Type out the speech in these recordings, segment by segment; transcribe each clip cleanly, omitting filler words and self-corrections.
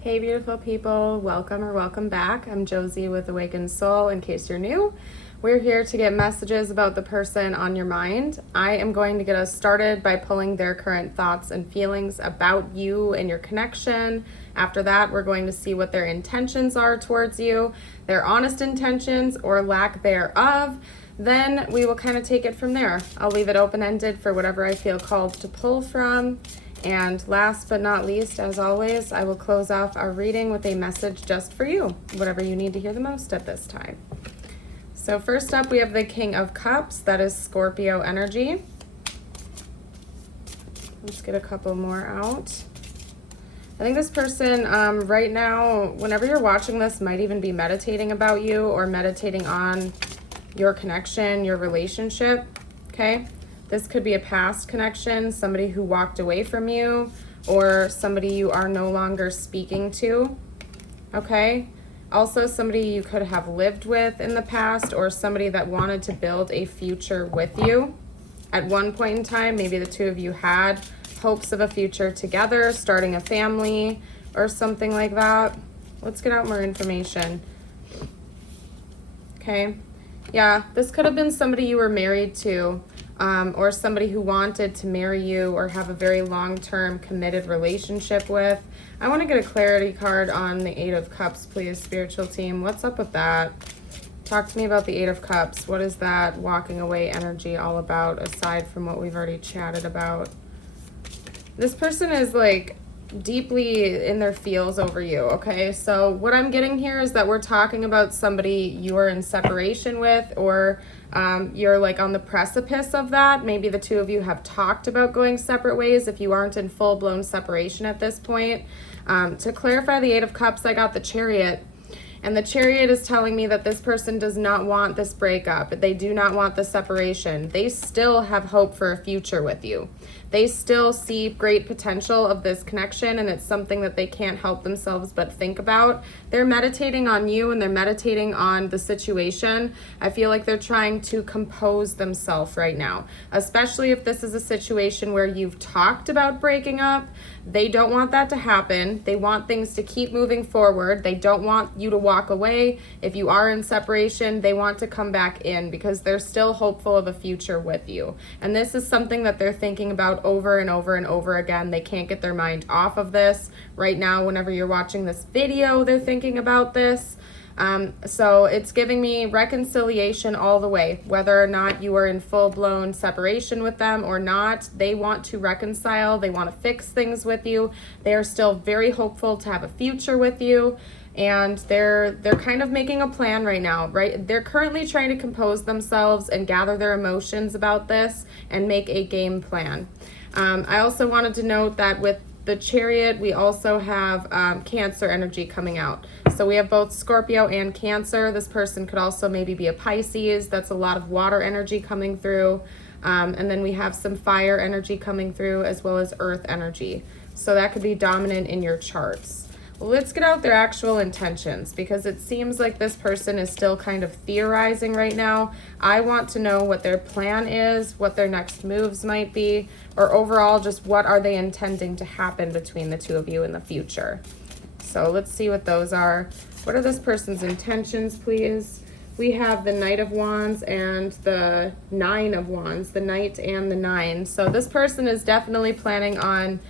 Hey beautiful people, welcome or welcome back. I'm Josie with Awakened Soul. In case you're new, we're here to get messages about the person on your mind. I am going to get us started by pulling their current thoughts and feelings about you and your connection. After that, we're going to see what their intentions are towards you, their honest intentions or lack thereof. Then we will kind of take it from there. I'll leave it open-ended for whatever I feel called to pull from. And last but not least, as always, I will close off our reading with a message just for you, whatever you need to hear the most at this time. So first up, we have the King of Cups. That is Scorpio energy. Let's get a couple more out. I think this person right now, whenever you're watching this, might even be meditating about you or meditating on your connection, your relationship, okay? This could be a past connection, somebody who walked away from you, or somebody you are no longer speaking to, okay? Also, somebody you could have lived with in the past, or somebody that wanted to build a future with you. At one point in time, maybe the two of you had hopes of a future together, starting a family, or something like that. Let's get out more information. Okay. Yeah, this could have been somebody you were married to, or somebody who wanted to marry you or have a very long-term committed relationship with. I want to get a clarity card on the Eight of Cups, please, spiritual team. What's up with that? Talk to me about the Eight of Cups. What is that walking away energy all about, aside from what we've already chatted about? This person is like deeply in their feels over you, okay? So what I'm getting here is that we're talking about somebody you are in separation with, or you're like on the precipice of that. Maybe the two of you have talked about going separate ways if you aren't in full-blown separation at this point. To clarify the Eight of Cups, I got the Chariot. And the Chariot is telling me that this person does not want this breakup. They do not want the separation. They still have hope for a future with you. They still see great potential of this connection, and it's something that they can't help themselves but think about. They're meditating on you, and they're meditating on the situation. I feel like they're trying to compose themselves right now, especially if this is a situation where you've talked about breaking up. They don't want that to happen. They want things to keep moving forward. They don't want you to walk away. If you are in separation, they want to come back in because they're still hopeful of a future with you. And this is something that they're thinking about over and over and over again. They can't get their mind off of this. Right now, whenever you're watching this video, they're thinking about this. So it's giving me reconciliation all the way, whether or not you are in full-blown separation with them or not. They want to reconcile. They want to fix things with you. They are still very hopeful to have a future with you. And they're kind of making a plan right now, right? They're currently trying to compose themselves and gather their emotions about this and make a game plan. I also wanted to note that with the Chariot, we also have Cancer energy coming out. So we have both Scorpio and Cancer. This person could also maybe be a Pisces. That's a lot of water energy coming through. And then we have some fire energy coming through, as well as earth energy. So that could be dominant in your charts. Let's get out their actual intentions, because it seems like this person is still kind of theorizing right now. I want to know what their plan is, what their next moves might be, or overall just what are they intending to happen between the two of you in the future. So let's see what those are. What are this person's intentions, please? We have the Knight of Wands and the Nine of Wands, the Knight and the Nine. So this person is definitely planning on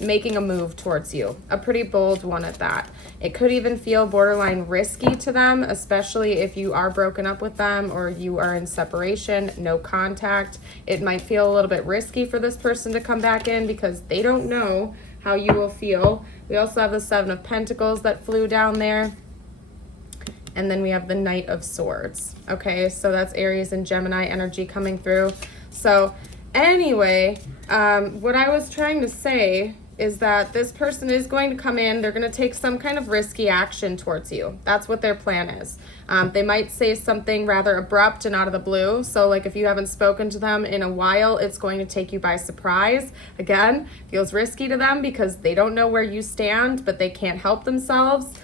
making a move towards you, a pretty bold one at that. It could even feel borderline risky to them, especially if you are broken up with them or you are in separation, no contact. It might feel a little bit risky for this person to come back in because they don't know how you will feel. We also have the Seven of Pentacles that flew down there. And then we have the Knight of Swords. Okay, so that's Aries and Gemini energy coming through. So anyway, what I was trying to say is that this person is going to come in. They're going to take some kind of risky action towards you. That's what their plan is. They might say something rather abrupt and out of the blue. So like if you haven't spoken to them in a while, it's going to take you by surprise. Again, feels risky to them because they don't know where you stand, but they can't help themselves.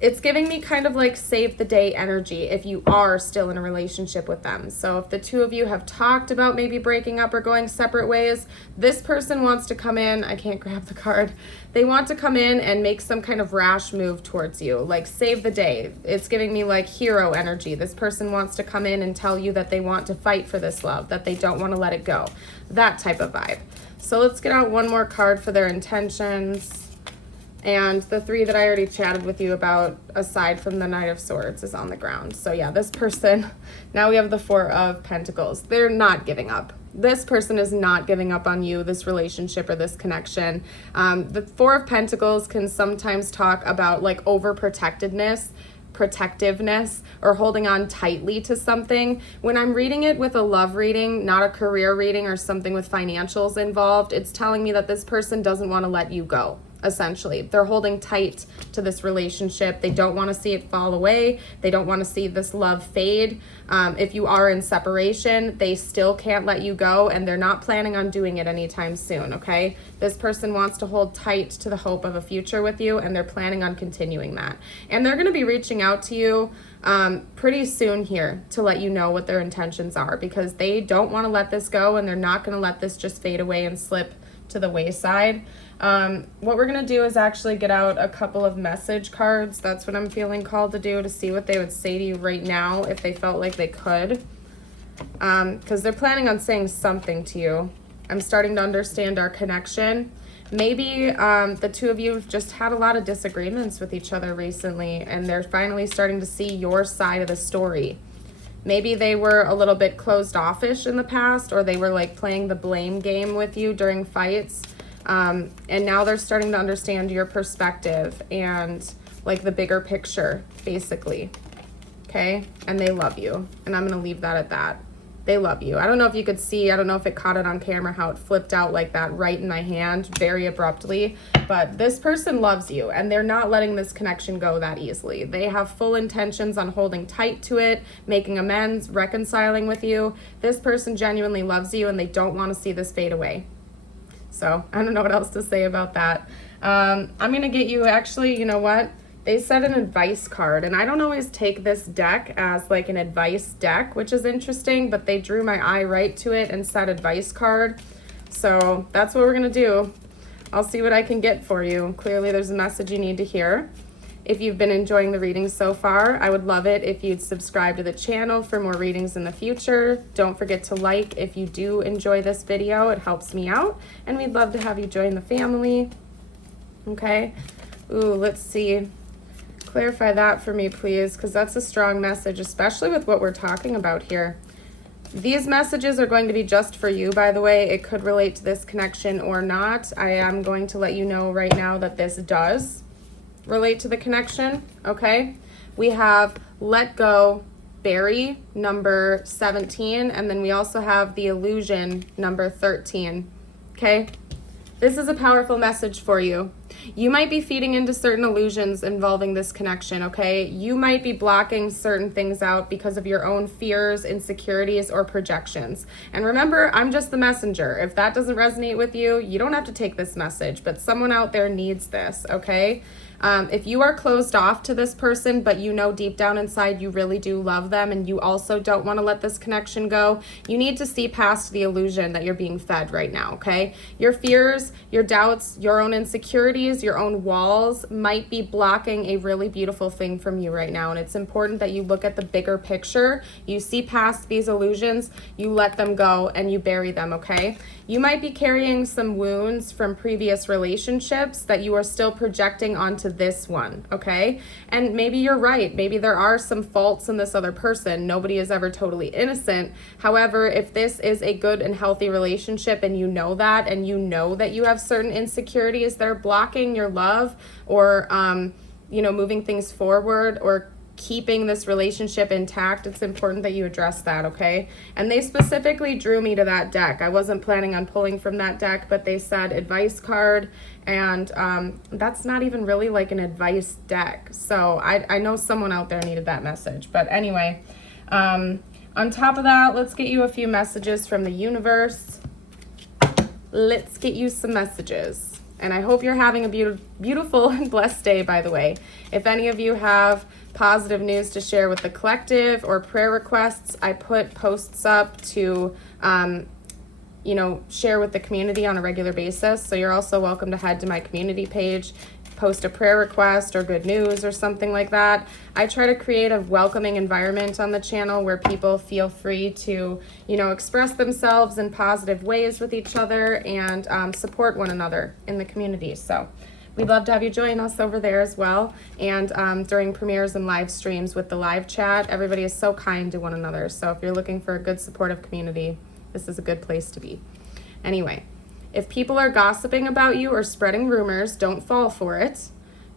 it's giving me kind of like save the day energy if you are still in a relationship with them. So if the two of you have talked about maybe breaking up or going separate ways, this person wants to come in. I can't grab the card. They want to come in and make some kind of rash move towards you, like save the day. It's giving me like hero energy. This person wants to come in and tell you that they want to fight for this love, that they don't want to let it go. That type of vibe. So let's get out one more card for their intentions. And the 3 that I already chatted with you about, aside from the Knight of Swords, is on the ground. So yeah, this person, now we have the 4 of Pentacles. They're not giving up. This person is not giving up on you, this relationship or this connection. The 4 of Pentacles can sometimes talk about like overprotectiveness, or holding on tightly to something. When I'm reading it with a love reading, not a career reading or something with financials involved, it's telling me that this person doesn't want to let you go. Essentially, they're holding tight to this relationship. They don't want to see it fall away. They don't want to see this love fade. If you are in separation, they still can't let you go, and they're not planning on doing it anytime soon, okay? This person wants to hold tight to the hope of a future with you, and they're planning on continuing that. And they're going to be reaching out to you pretty soon here to let you know what their intentions are, because they don't want to let this go, and they're not going to let this just fade away and slip to the wayside. What we're going to do is actually get out a couple of message cards. That's what I'm feeling called to do, to see what they would say to you right now if they felt like they could. Because they're planning on saying something to you. I'm starting to understand our connection. Maybe the two of you have just had a lot of disagreements with each other recently, and they're finally starting to see your side of the story. Maybe they were a little bit closed offish in the past, or they were like playing the blame game with you during fights. And now they're starting to understand your perspective and like the bigger picture, basically. Okay? And they love you. And I'm going to leave that at that. They love you. I don't know if you could see, I don't know if it caught it on camera, how it flipped out like that right in my hand very abruptly. But this person loves you, and they're not letting this connection go that easily. They have full intentions on holding tight to it, making amends, reconciling with you. This person genuinely loves you, and they don't want to see this fade away. So I don't know what else to say about that. I'm going to get you, actually, you know what? They said an advice card, and I don't always take this deck as like an advice deck, which is interesting, but they drew my eye right to it and said advice card. So that's what we're going to do. I'll see what I can get for you. Clearly there's a message you need to hear. If you've been enjoying the readings so far, I would love it if you'd subscribe to the channel for more readings in the future. Don't forget to like if you do enjoy this video. It helps me out, and we'd love to have you join the family. Okay. Ooh, let's see. Clarify that for me, please, because that's a strong message, especially with what we're talking about here. These messages are going to be just for you, by the way. It could relate to this connection or not. I am going to let you know right now that this does relate to the connection, okay? We have let go, bury, number 17, and then we also have the illusion, number 13, okay? This is a powerful message for you. You might be feeding into certain illusions involving this connection, okay? You might be blocking certain things out because of your own fears, insecurities, or projections. And remember, I'm just the messenger. If that doesn't resonate with you, you don't have to take this message, but someone out there needs this, okay? If you are closed off to this person, but you know deep down inside you really do love them, and you also don't want to let this connection go, you need to see past the illusion that you're being fed right now, okay? Your fears, your doubts, your own insecurities, your own walls might be blocking a really beautiful thing from you right now, and it's important that you look at the bigger picture. You see past these illusions, you let them go, and you bury them, okay? You might be carrying some wounds from previous relationships that you are still projecting onto this one, okay? And maybe you're right. Maybe there are some faults in this other person. Nobody is ever totally innocent. However, if this is a good and healthy relationship and you know that, and you know that you have certain insecurities that are blocking your love or, you know, moving things forward or keeping this relationship intact, it's important that you address that, okay? And they specifically drew me to that deck. I wasn't planning on pulling from that deck, but they said advice card, and that's not even really like an advice deck. So I know someone out there needed that message. But anyway, on top of that, let's get you a few messages from the universe. Let's get you some messages. And I hope you're having a beautiful and blessed day, by the way. If any of you have positive news to share with the collective or prayer requests, I put posts up to share with the community on a regular basis. So you're also welcome to head to my community page, post a prayer request or good news or something like that. I try to create a welcoming environment on the channel where people feel free to, express themselves in positive ways with each other and support one another in the community. So we'd love to have you join us over there as well. And during premieres and live streams with the live chat, everybody is so kind to one another. So if you're looking for a good supportive community, this is a good place to be. Anyway, if people are gossiping about you or spreading rumors, don't fall for it.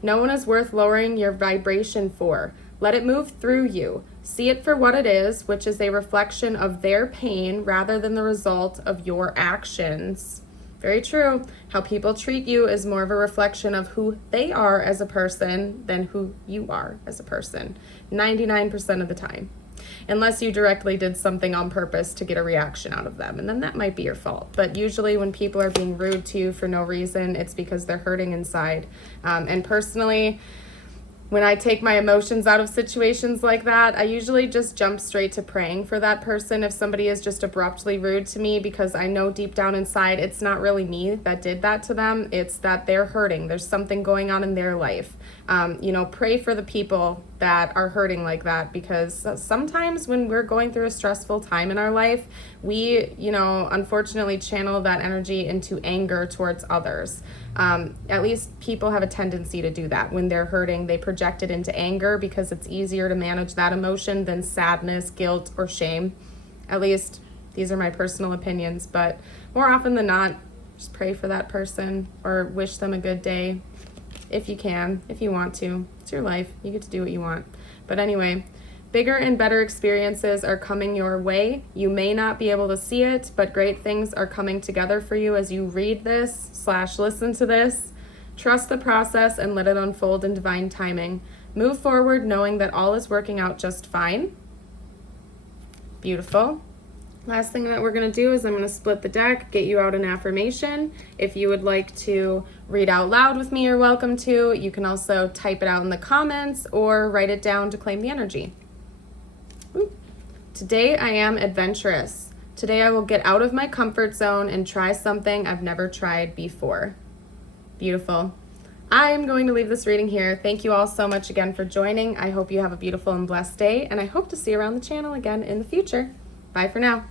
No one is worth lowering your vibration for. Let it move through you. See it for what it is, which is a reflection of their pain rather than the result of your actions. Very true. How people treat you is more of a reflection of who they are as a person than who you are as a person, 99% of the time. Unless you directly did something on purpose to get a reaction out of them, and then that might be your fault. But usually when people are being rude to you for no reason, it's because they're hurting inside. And personally, when I take my emotions out of situations like that, I usually just jump straight to praying for that person if somebody is just abruptly rude to me, because I know deep down inside it's not really me that did that to them. It's that they're hurting. There's something going on in their life. Pray for the people that are hurting like that, because sometimes when we're going through a stressful time in our life, we, unfortunately channel that energy into anger towards others. At least people have a tendency to do that. When they're hurting, they project it into anger because it's easier to manage that emotion than sadness, guilt, or shame. At least these are my personal opinions, but more often than not, just pray for that person or wish them a good day. If you can, if you want to. It's your life. You get to do what you want. But anyway, bigger and better experiences are coming your way. You may not be able to see it, but great things are coming together for you as you read this / listen to this. Trust the process and let it unfold in divine timing. Move forward knowing that all is working out just fine. Beautiful. Last thing that we're going to do is I'm going to split the deck, get you out an affirmation. If you would like to read out loud with me, you're welcome to. You can also type it out in the comments or write it down to claim the energy. Today I am adventurous. Today I will get out of my comfort zone and try something I've never tried before. Beautiful. I am going to leave this reading here. Thank you all so much again for joining. I hope you have a beautiful and blessed day, and I hope to see you around the channel again in the future. Bye for now.